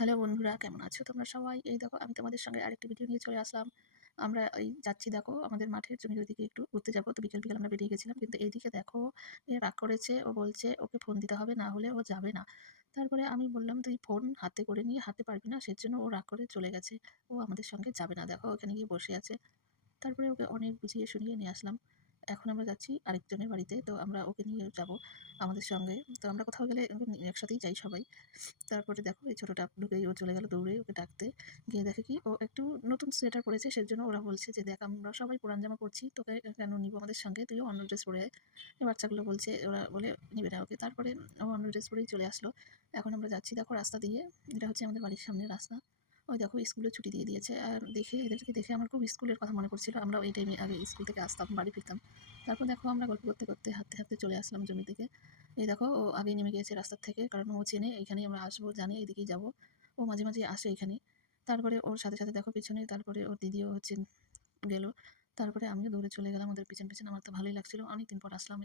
Hello বন্ধুরা, কেমন আছো তোমরা সবাই? এই দেখো, আমি তোমাদের সঙ্গে আরেকটি ভিডিও নিয়ে চলে আসলাম। আমরা এই যাচ্ছি দেখো, আমাদের মাঠের জমির ওইদিকে একটু ঘুরতে যাব। তো বিকেল বিকেল আমরা বেরিয়ে গেছিলাম, কিন্তু এইদিকে দেখো, এ রাগ করেছে, ও বলছে ওকে ফোন দিতে হবে, না হলে ও যাবে না। তারপরে আমি বললাম, তুই ফোন হাতে করে নিয়ে হাতে পারবি না, সেজন্য ও রাগ করে চলে গেছে। ও আমাদের সঙ্গে যাবে না, দেখো, ওখানে গিয়ে বসে আছে। তারপরে ওকে অনেক বুঝিয়ে শুনিয়ে নিয়ে আসলাম। এখন আমরা যাচ্ছি আরেকজনের বাড়িতে, তো আমরা ওকে নিয়ে যাব আমাদের সঙ্গে। তো আমরা কোথাও গেলে একসাথেই যাই সবাই। তারপরে দেখো এই ছোটোটা ঢুকেই ও চলে গেল দৌড়ে ওকে ডাকতে। গিয়ে দেখে কি ও একটু নতুন সোয়েটার পরেছে, সেজন্য ওরা বলছে যে, দেখ, আমরা সবাই পুরান জামা পরছি, তোকে কেন নিবো আমাদের সঙ্গে? তুইও অন্য ড্রেস পরে এই বাচ্চাগুলো বলছে, ওরা বলে, নিবে না ওকে। তারপরে ও অন্য ড্রেস পরেই চলে আসলো। এখন আমরা যাচ্ছি, দেখো রাস্তা দিয়ে, এটা হচ্ছে আমাদের বাড়ির সামনে রাস্তা। ওই দেখো স্কুলে ছুটি দিয়ে দিয়েছে। আর দেখে এদেরকে দেখে আমার খুব স্কুলের কথা মনে পড়ছিল। আমরা ওই টাইমে আগে স্কুল থেকে আসতাম, বাড়ি ফিরতাম। তারপর দেখো আমরা গল্প করতে করতে হাঁটতে হাঁটতে চলে আসলাম জমি থেকে। এই দেখো ও আগেই নেমে গিয়েছে রাস্তার থেকে, কারণ ও চেনে এইখানেই আমরা আসব, জানি এইদিকেই যাব। ও মাঝে মাঝে আসে এখানে। তারপরে ওর সাথে সাথে দেখো পিছনে, তারপরে ওর দিদিও হচ্ছে গেল। তারপরে আমিও দৌড়ে চলে গেলাম, ওদের পিছন পিছন। আমার তো ভালোই লাগছিল। অনেকদিন পর আসলাম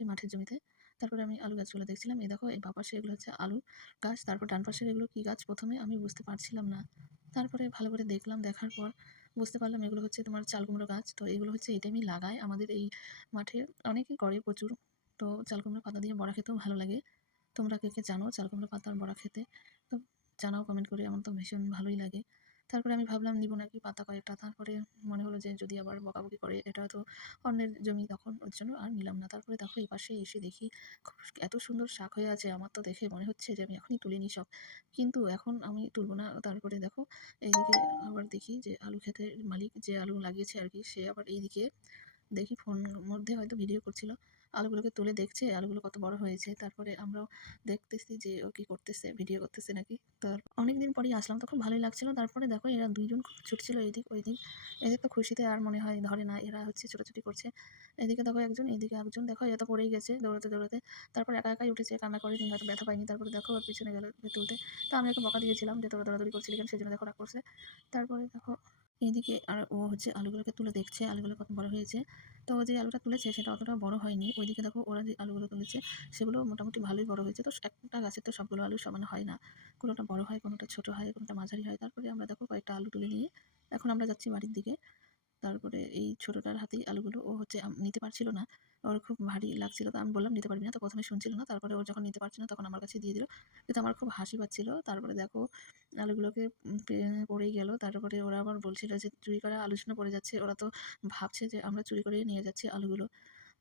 এই মাঠের জমিতে। তারপরে আমি আলু গাছগুলো দেখছিলাম। এই দেখো, এই বাপাশে এগুলো হচ্ছে আলু গাছ। তারপর ডান পাশের এগুলো কী গাছ? প্রথমে আমি বুঝতে পারছিলাম না। তারপরে ভালো করে দেখলাম, দেখার পর বুঝতে পারলাম এগুলো হচ্ছে তোমার চাল কুমড়ো গাছ। তো এগুলো হচ্ছে এই টাইমেই লাগায়। আমাদের এই মাঠে অনেকেই করে প্রচুর। তো চাল কুমড়ো পাতা দিয়ে বড়া খেতেও ভালো লাগে। তোমরা কে কে জানো চাল কুমড়ো পাতার বড়া খেতে? তো জানাও কমেন্ট করে, আমার তো ভীষণ ভালোই লাগে। তারপরে আমি ভাবলাম নিব নাকি পাতা কয়েকটা। তারপরে মনে হলো যে যদি আবার বকাবকি করে, এটা তো অন্যের জমি তখন ওর জন্য আর নিলাম না। তারপরে দেখো এই পাশে এসে দেখি খুব এত সুন্দর শাক হয়ে আছে, আমার তো দেখে মনে হচ্ছে যে আমি এখনই তুলে নিই সব। কিন্তু এখন আমি তুলবো না। তারপরে দেখো এইদিকে আবার দেখি যে আলু ক্ষেতের মালিক যে আলু লাগিয়েছে আর কি, সে আবার এইদিকে দেখি ফোন মধ্যে হয়তো ভিডিও করছিল। আলুগুলোকে তুলে দেখছে, আলুগুলো কত বড় হয়েছে, তারপরে আমরাও দেখতেছি যে ও কী করতেছে, ভিডিও করতেছে নাকি। তার অনেক দিন পরেই আসলাম তো খুব ভালোই লাগছিল। তারপরে দেখো এরা দুইজন ছুটছিল এইদিক ওই দিক এদের তো খুশিতে আর মনে হয় ধরে না, এরা হচ্ছে ছোটাছুটি করছে। এদিকে দেখো একজন, এদিকে একজন দেখো এত পড়েই গেছে দৌড়াতে দৌড়াতে। তারপর একা একাই উঠেছে, কান্না করে হয়তো ব্যথা পাইনি তারপরে দেখো ওর পিছনে গেল, তুলতে। তো আমি ওকে বকা দিয়েছিলাম যে তোরা দৌড়াদৌড়ি করছিলি কেন, সেজন্য দেখো রাগ করছে। তারপরে দেখো এদিকে আর ও হচ্ছে আলুগুলোকে তুলে দেখছে, আলুগুলো কত বড় হয়েছে। তো যে আলুটা তুলেছে সেটা অতটা বড় হয়নি। ওইদিকে দেখো ওরা যে আলুগুলো তুলেছে সেগুলো মোটামুটি ভালোই বড় হয়েছে। তো একটা গাছের তো সবগুলো আলু সমান হয় না। কোনোটা বড় হয়, কোনোটা ছোট হয়, কোনোটা মাঝারি হয়। তারপরে আমরা দেখো কয়েকটা আলু তুলে নিয়ে এখন আমরা যাচ্ছি বাড়ির দিকে। তারপরে এই ছোটোটার হাতেই আলুগুলো ও হচ্ছে নিতে পারছিল না। ওর খুব ভারী লাগছিল তো আমি বললাম, নিতে পারবি না তো প্রথমে শুনছিল না। তারপরে ও যখন নিতে পারছিল না, তখন আমার কাছে দিয়ে দিল। কিন্তু আমার খুব হাসি পাচ্ছিল। তারপরে দেখো, আলুগুলোকে পড়েই গেল। তারপরে ওরা আবার বলছিল যে, চুরি করা আলু আলোচনা পড়ে যাচ্ছে। ওরা তো ভাবছে যে, আমরা চুরি করে নিয়ে যাচ্ছি আলুগুলো।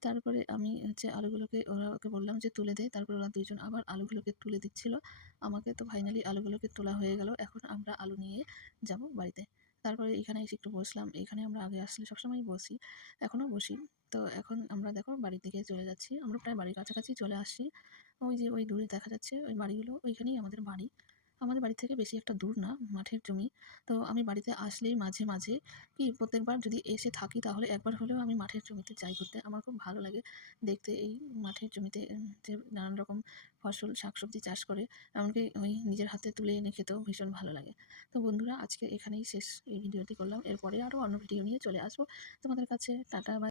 তারপরে আমি হচ্ছে আলুগুলোকে ওরা ওকে বললাম যে, তুলে দেয় তারপরে ওরা দুজন আবার আলুগুলোকে তুলে দিচ্ছিল। আমাকে তো ফাইনালি আলুগুলোকে তোলা হয়ে গেল। এখন আমরা আলু নিয়ে যাব বাড়িতে। তারপরে এখানে এসে একটু বসলাম। এখানে আমরা আগে আসলে সবসময় বসি এখনও বসি। তো এখন আমরা দেখো বাড়ির দিকে চলে যাচ্ছি। আমরা প্রায় বাড়ির কাছাকাছি চলে আসছি। ওই যে ওই দূরে দেখা যাচ্ছে ওই বাড়িগুলো, ওইখানেই আমাদের বাড়ি। আমাদের বাড়ি থেকে বেশি একটা দূর না, মাঠের জমি। তো আমি বাড়িতে আসলেই মাঝে মাঝে কি প্রত্যেকবার যদি এসে থাকি তাহলে একবার হলেও আমি মাঠের জমিতে যাই করতে আমার খুব ভালো লাগে দেখতে এই মাঠের জমিতে যে নানান রকম ফসল, শাকসবজি চাষ করে, এমনকি ওই নিজের হাতে তুলে এনে খেতেও ভীষণ ভালো লাগে। তো বন্ধুরা, আজকে এখানেই শেষ এই ভিডিওটি করলাম। এরপরে আরও অন্য ভিডিও নিয়ে চলে আসব। তোমাদের কাছে টাটা বা